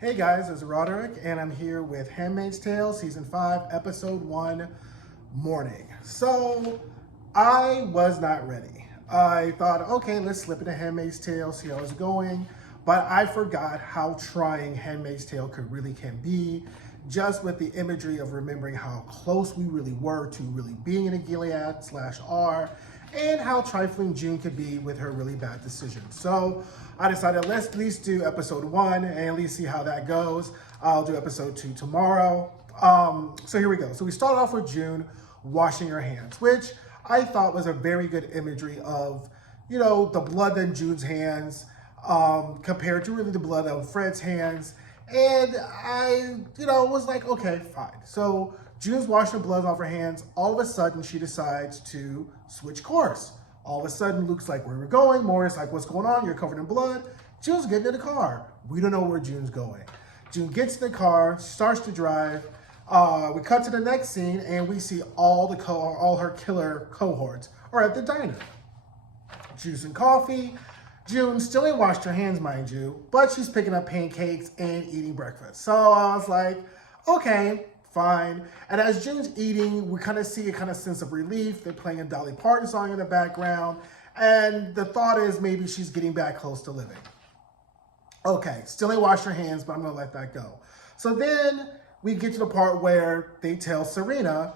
Hey guys, it's Roderick, and I'm here with Handmaid's Tale, Season 5, Episode 1, Morning. So, I was not ready. I thought, okay, let's slip into Handmaid's Tale, see how it's going, but I forgot how trying Handmaid's Tale can be, just with the imagery of remembering how close we really were to really being in a Gilead/R, and how trifling June could be with her really bad decisions. So I decided let's at least do episode 1 and at least see how that goes. I'll do episode 2 tomorrow. So here we go. So we start off with June washing her hands, which I thought was a very good imagery of, the blood in June's hands compared to really the blood of Fred's hands. And I, was like, okay, fine. So June's washing the blood off her hands. All of a sudden, she decides to switch course. All of a sudden, Luke's like, where we're going. Morris like, what's going on? You're covered in blood. June's getting in the car. We don't know where June's going. June gets in the car, starts to drive. We cut to the next scene, and we see all her killer cohorts are at the diner. Juice and coffee. June still ain't washed her hands, mind you, but she's picking up pancakes and eating breakfast. So I was like, okay, fine. And as June's eating, we kind of see a kind of sense of relief. They're playing a Dolly Parton song in the background. And the thought is maybe she's getting back close to living. Okay, still ain't washed her hands, but I'm going to let that go. So then we get to the part where they tell Serena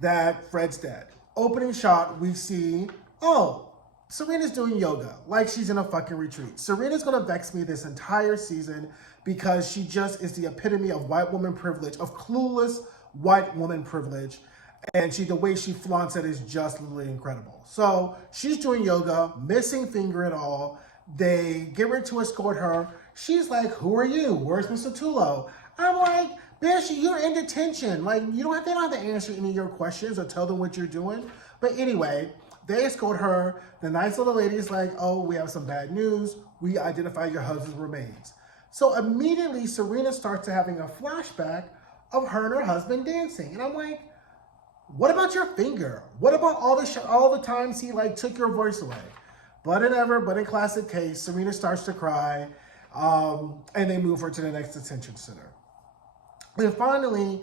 that Fred's dead. Opening shot, we see, Serena's doing yoga like she's in a fucking retreat. Serena's going to vex me this entire season because she just is the epitome of white woman privilege, of clueless white woman privilege. And the way she flaunts it is just literally incredible. So she's doing yoga, missing finger and all. They get ready to escort her. She's like, who are you? Where's Mr. Tulo? I'm like, bitch, you're in detention. Like, they don't have to answer any of your questions or tell them what you're doing. But anyway, they escort her. The nice little lady is like, oh, we have some bad news. We identified your husband's remains. So immediately, Serena starts to having a flashback of her and her husband dancing. And I'm like, what about your finger? What about all the times he took your voice away? But in classic case, Serena starts to cry, and they move her to the next detention center. And finally,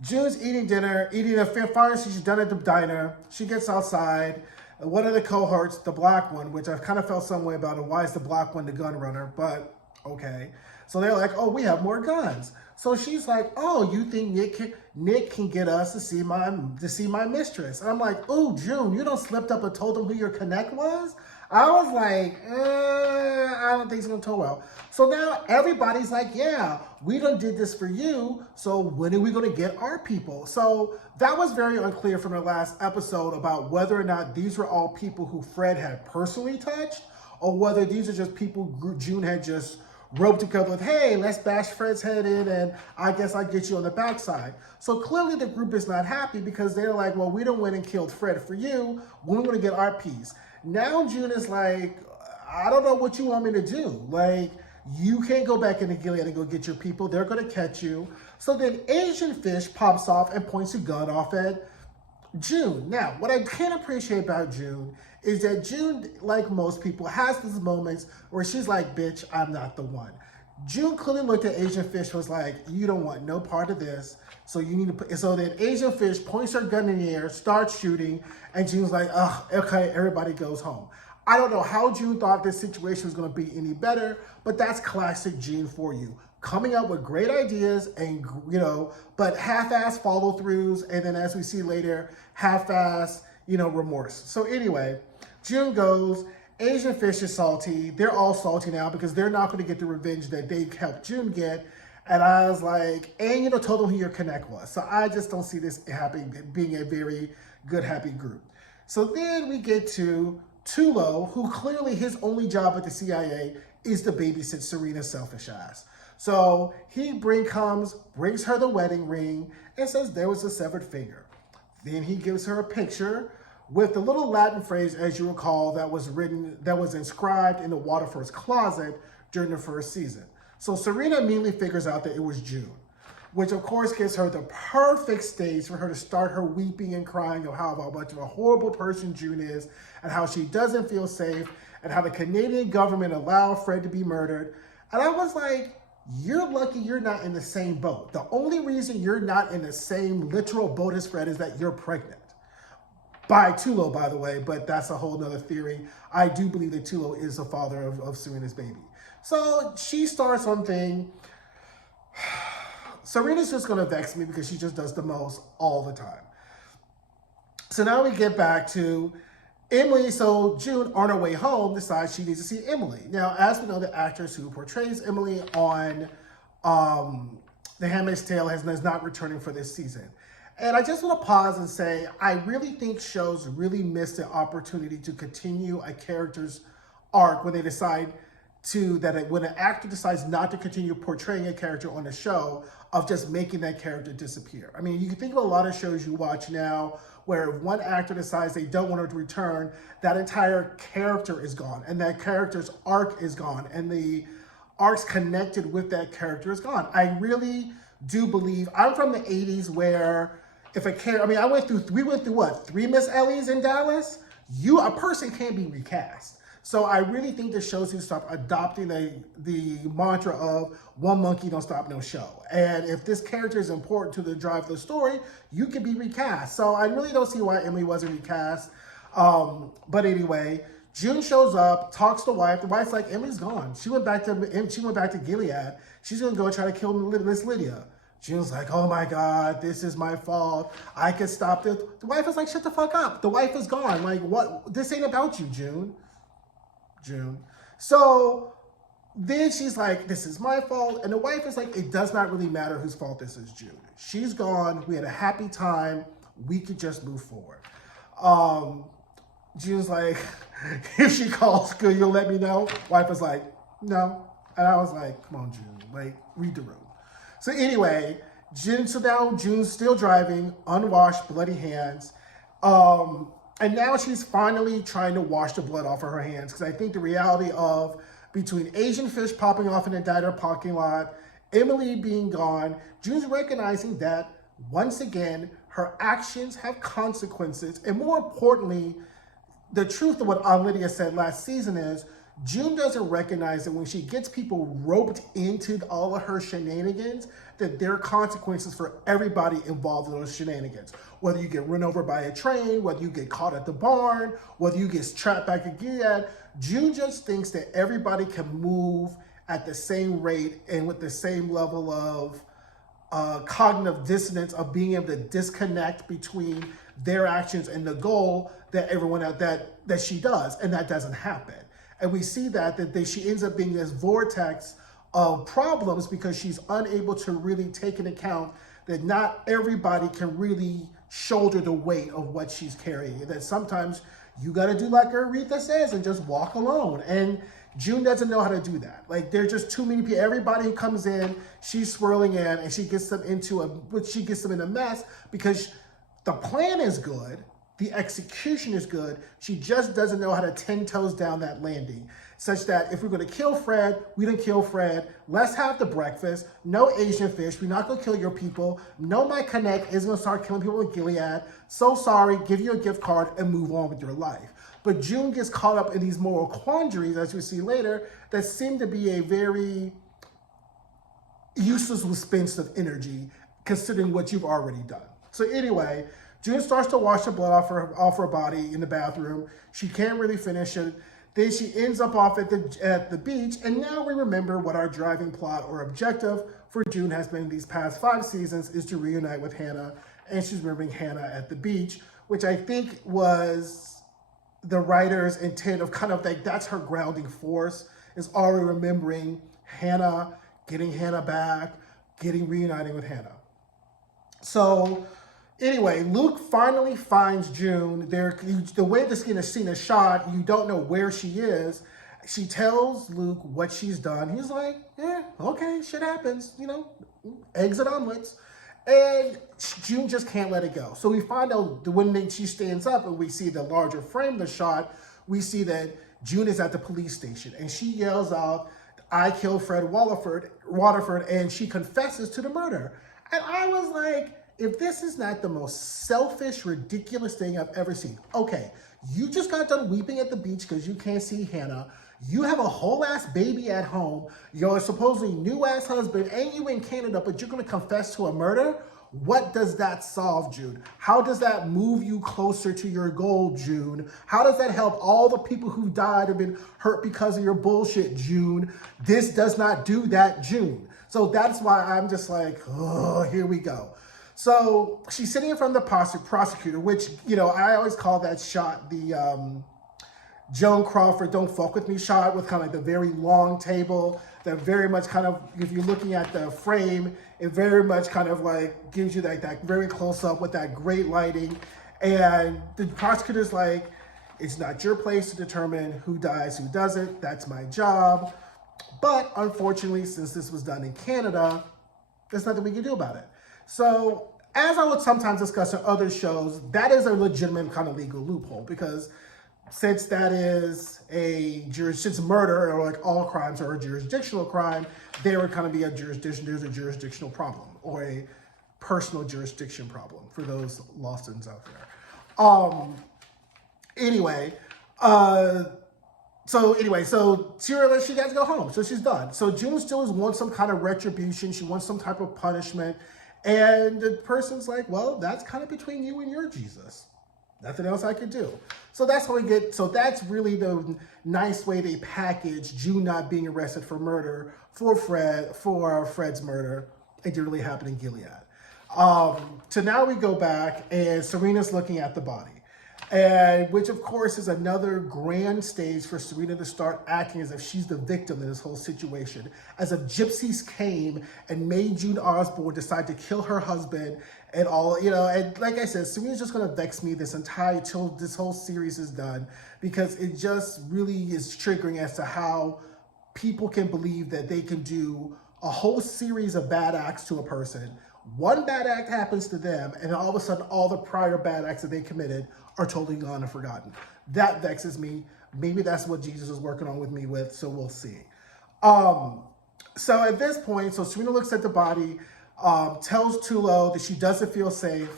June's eating dinner, finally she's done at the diner. She gets outside. One of the cohorts, the black one, which I've kind of felt some way about it. Why is the black one the gun runner? But okay. So they're like, oh, we have more guns. So she's like, oh, you think Nick can get us to see my mistress? And I'm like, oh, June, you don't slipped up and told him who your connect was? I was like, I don't think it's going to go well. So now everybody's like, yeah, we done did this for you, so when are we going to get our people? So that was very unclear from the last episode about whether or not these were all people who Fred had personally touched, or whether these are just people June had just roped together with, hey, let's bash Fred's head in, and I guess I'll get you on the backside. So clearly the group is not happy because they're like, well, we done went and killed Fred for you. When are we going to get our piece? Now June is like, I don't know what you want me to do. Like, you can't go back into Gilead and go get your people. They're going to catch you. So then Asian Fish pops off and points a gun off at June. Now, what I can appreciate about June is that June, like most people, has these moments where she's like, bitch, I'm not the one. June clearly looked at Asian Fish, was like, you don't want no part of this. So you need to put, so then Asian Fish points her gun in the air, starts shooting, and June's like, oh, okay, everybody goes home. I don't know how June thought this situation was going to be any better, but that's classic June for you. Coming up with great ideas and, but half-ass follow-throughs, and then as we see later, half-ass, remorse. So anyway, June goes, Asian Fish is salty. They're all salty now because they're not going to get the revenge that they helped June get. And I was like, and told them who your connect was. So I just don't see this being a very good, happy group. So then we get to Tulo, who clearly his only job at the CIA is to babysit Serena's selfish ass. So he brings her the wedding ring and says there was a severed finger. Then he gives her a picture with the little Latin phrase, as you recall, that was inscribed in the Waterford's closet during the first season. So Serena immediately figures out that it was June, which of course gives her the perfect stage for her to start her weeping and crying of how much of a horrible person June is and how she doesn't feel safe and how the Canadian government allowed Fred to be murdered. And I was like, you're lucky you're not in the same boat. The only reason you're not in the same literal boat as Fred is that you're pregnant. By Tulo, by the way, but that's a whole nother theory. I do believe that Tulo is the father of Serena's baby. So she starts one thing. Serena's just going to vex me because she just does the most all the time. So now we get back to Emily. So June, on her way home, decides she needs to see Emily. Now, as we know, the actress who portrays Emily on The Handmaid's Tale is not returning for this season. And I just want to pause and say, I really think shows really miss the opportunity to continue a character's arc when they decide when an actor decides not to continue portraying a character on a show, of just making that character disappear. I mean, you can think of a lot of shows you watch now where if one actor decides they don't want to return, that entire character is gone, and that character's arc is gone, and the arcs connected with that character is gone. I really do believe, I'm from the 80s where if a character, I mean, we went through what, 3 Miss Ellies in Dallas? A person can't be recast. So I really think the shows need to stop adopting the mantra of one monkey don't stop no show. And if this character is important to the drive of the story, you can be recast. So I really don't see why Emily wasn't recast. But anyway, June shows up, talks to the wife. The wife's like, Emily's gone. She went back to Gilead. She's gonna go try to kill Miss Lydia. June's like, oh my God, this is my fault. I could stop this. The wife is like, shut the fuck up. The wife is gone. Like, what? This ain't about you, June. So then she's like, this is my fault. And the wife is like, it does not really matter whose fault this is, June. She's gone. We had a happy time. We could just move forward. June's like, if she calls, good, you'll let me know. Wife is like, no. And I was like, come on, June, like, read the room. So anyway, so now June's still driving, unwashed, bloody hands. And now she's finally trying to wash the blood off of her hands, because I think the reality of between Asian fish popping off in the diner parking lot, Emily being gone, June's recognizing that, once again, her actions have consequences. And more importantly, the truth of what Lydia said last season is, June doesn't recognize that when she gets people roped into all of her shenanigans, that there are consequences for everybody involved in those shenanigans. Whether you get run over by a train, whether you get caught at the barn, whether you get trapped back at Gilead, June just thinks that everybody can move at the same rate and with the same level of cognitive dissonance of being able to disconnect between their actions and the goal that everyone that she does, and that doesn't happen. And we see that she ends up being this vortex of problems because she's unable to really take into account that not everybody can really shoulder the weight of what she's carrying. That sometimes you got to do like Aretha says and just walk alone. And June doesn't know how to do that. Like, there's just too many people. Everybody who comes in, she's swirling in, and she gets them in a mess because the plan is good. The execution is good. She just doesn't know how to 10 toes down that landing, such that if we're going to kill Fred, we don't kill Fred. Let's have the breakfast. No Asian fish. We're not going to kill your people. No, my connect isn't going to start killing people in Gilead. So sorry. Give you a gift card and move on with your life. But June gets caught up in these moral quandaries, as we see later, that seem to be a very useless waste of energy, considering what you've already done. So anyway, June starts to wash the blood off her body in the bathroom. She can't really finish it. Then she ends up off at the beach, and now we remember what our driving plot or objective for June has been these past 5 seasons, is to reunite with Hannah, and she's remembering Hannah at the beach, which I think was the writer's intent of kind of like, that's her grounding force, is already remembering Hannah, getting Hannah back, reuniting with Hannah. So anyway, Luke finally finds June. The way this scene is shot, you don't know where she is. She tells Luke what she's done. He's like, yeah, okay, shit happens, eggs and omelets. And June just can't let it go. So we find out when she stands up and we see the larger frame of the shot, we see that June is at the police station and she yells out, I killed Fred Waterford, and she confesses to the murder. And I was like, if this is not the most selfish, ridiculous thing I've ever seen. Okay, you just got done weeping at the beach because you can't see Hannah. You have a whole ass baby at home, your supposedly new ass husband, and you in Canada, but you're gonna confess to a murder? What does that solve, June? How does that move you closer to your goal, June? How does that help all the people who died and been hurt because of your bullshit, June? This does not do that, June. So that's why I'm just like, oh, here we go. So she's sitting in front of the prosecutor, which, you know, I always call that shot the Joan Crawford "Don't Fuck With Me" shot, with kind of like the very long table that very much kind of, if you're looking at the frame, it very much kind of like gives you that very close up with that great lighting. And the prosecutor's like, it's not your place to determine who dies, who doesn't. That's my job. But unfortunately, since this was done in Canada, there's nothing we can do about it. So as I would sometimes discuss in other shows, that is a legitimate kind of legal loophole, because since that is since murder, or like all crimes are a jurisdictional crime, there would kind of be there's a jurisdictional problem, or a personal jurisdiction problem for those Lawsons out there. Anyway, so Tyria, she has to go home, so she's done. So June still wants some kind of retribution. She wants some type of punishment, and the person's like, well, that's kind of between you and your Jesus. Nothing else I could do. So that's how we get, so that's really the nice way they package June not being arrested for murder for Fred's murder. It didn't really happen in Gilead. So now we go back and Serena's looking at the body. And which of course is another grand stage for Serena to start acting as if she's the victim in this whole situation. As if gypsies came and made June Osborne decide to kill her husband and all, you know, and like I said, Serena's just gonna vex me till this whole series is done, because it just really is triggering as to how people can believe that they can do a whole series of bad acts to a person. One bad act happens to them, and all of a sudden, all the prior bad acts that they committed are totally gone and forgotten. That vexes me. Maybe that's what Jesus is working on with me with, so we'll see. So at this point, so Serena looks at the body, tells Tulo that she doesn't feel safe.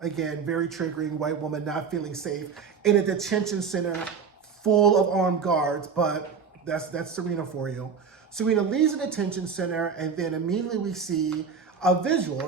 Again, very triggering, white woman not feeling safe in a detention center full of armed guards, but that's Serena for you. Serena leaves the detention center, and then immediately we see a vigil,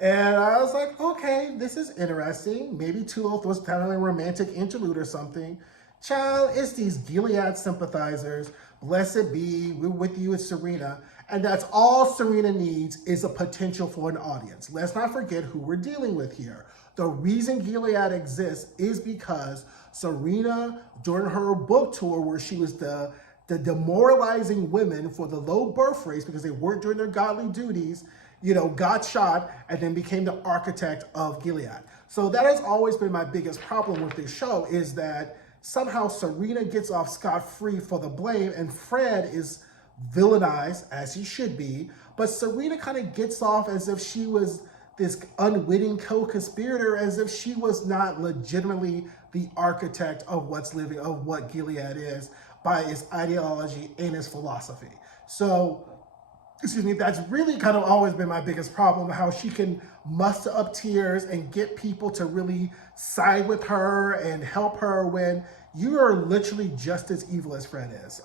and I was like, okay, this is interesting. Maybe Tulo was telling a romantic interlude or something. Child, it's these Gilead sympathizers. Blessed be, we're with you, it's Serena. And that's all Serena needs, is a potential for an audience. Let's not forget who we're dealing with here. The reason Gilead exists is because Serena, during her book tour where she was the demoralizing women for the low birth rates because they weren't doing their godly duties, you know, got shot and then became the architect of Gilead. So that has always been my biggest problem with this show, is that somehow Serena gets off scot-free for the blame and Fred is villainized, as he should be, but Serena kind of gets off as if she was this unwitting co-conspirator, as if she was not legitimately the architect of what Gilead is by its ideology and its philosophy. So, excuse me, that's really kind of always been my biggest problem, how she can muster up tears and get people to really side with her and help her when you are literally just as evil as Fred is.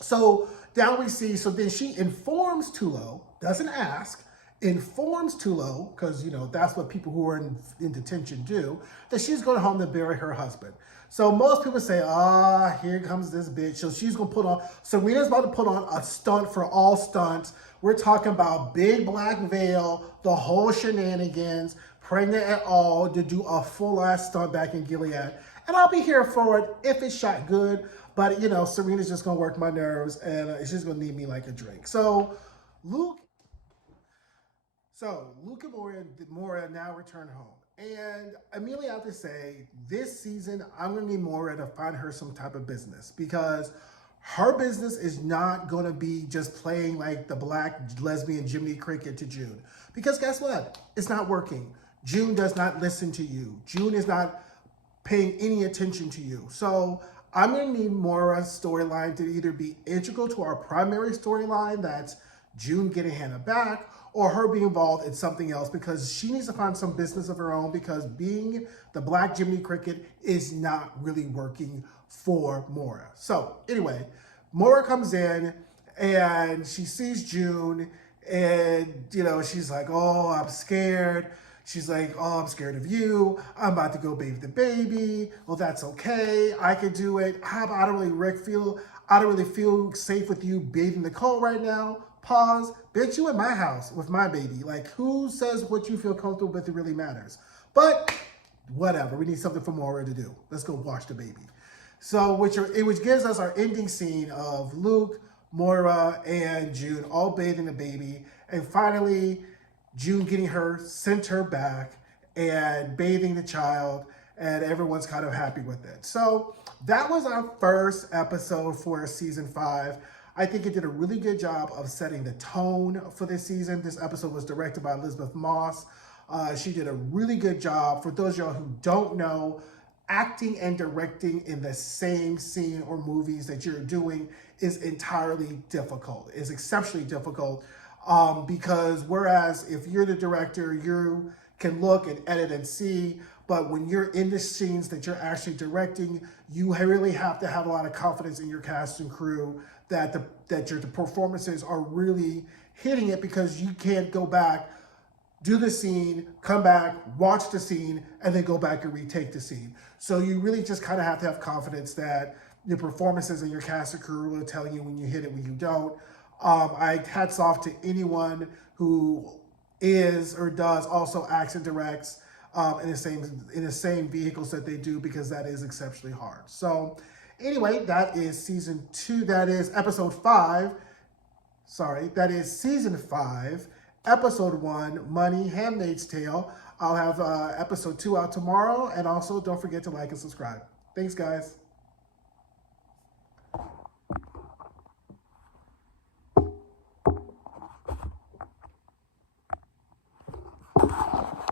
So down we see, so then she informs Tulo, doesn't ask, informs Tulo, because, you know, that's what people who are in detention do, that she's going home to bury her husband. So most people say, here comes this bitch. So she's going to put on, Serena's about to put on a stunt for all stunts. We're talking about big black veil, the whole shenanigans, pregnant at all, to do a full-ass stunt back in Gilead. And I'll be here for it if it's shot good. But, you know, Serena's just going to work my nerves, and she's going to need me like a drink. So Luke and Moira now return home. And immediately I have to say, this season, I'm going to need Moira to find her some type of business, because her business is not going to be just playing like the black lesbian Jiminy Cricket to June. Because guess what? It's not working. June does not listen to you. June is not paying any attention to you. So I'm going to need Moira's storyline to either be integral to our primary storyline, that's June getting Hannah back, or her being involved in something else, because she needs to find some business of her own, because being the black Jiminy Cricket is not really working for Mora. So anyway, Mora comes in and she sees June, and she's like, oh, I'm scared. She's like, oh, I'm scared of you. I'm about to go bathe the baby. Well, that's okay. I can do it. I don't really feel safe with you bathing Nicole right now. Pause. Bitch, you in my house with my baby. Like, who says what you feel comfortable with it really matters? But whatever. We need something for Mora to do. Let's go watch the baby. So, which gives us our ending scene of Luke, Moira, and June all bathing the baby, and finally June getting her center back and bathing the child, and everyone's kind of happy with it. So that was our first episode for season 5. I think it did a really good job of setting the tone for this season. This episode was directed by Elizabeth Moss. She did a really good job. For those of y'all who don't know, acting and directing in the same scene or movies that you're doing is entirely difficult. It's exceptionally difficult because whereas if you're the director, you can look and edit and see, but when you're in the scenes that you're actually directing, you really have to have a lot of confidence in your cast and crew that the performances are really hitting it, because you can't go back, do the scene, come back, watch the scene, and then go back and retake the scene. So you really just kind of have to have confidence that your performances and your cast and crew will tell you when you hit it, when you don't. I hats off to anyone who is or does also acts and directs in the same vehicles that they do, because that is exceptionally hard. So anyway, that is season 2. That is episode 5. Sorry, that is season 5. Episode 1, Money, Handmaid's Tale. I'll have episode 2 out tomorrow. And also, don't forget to like and subscribe. Thanks, guys.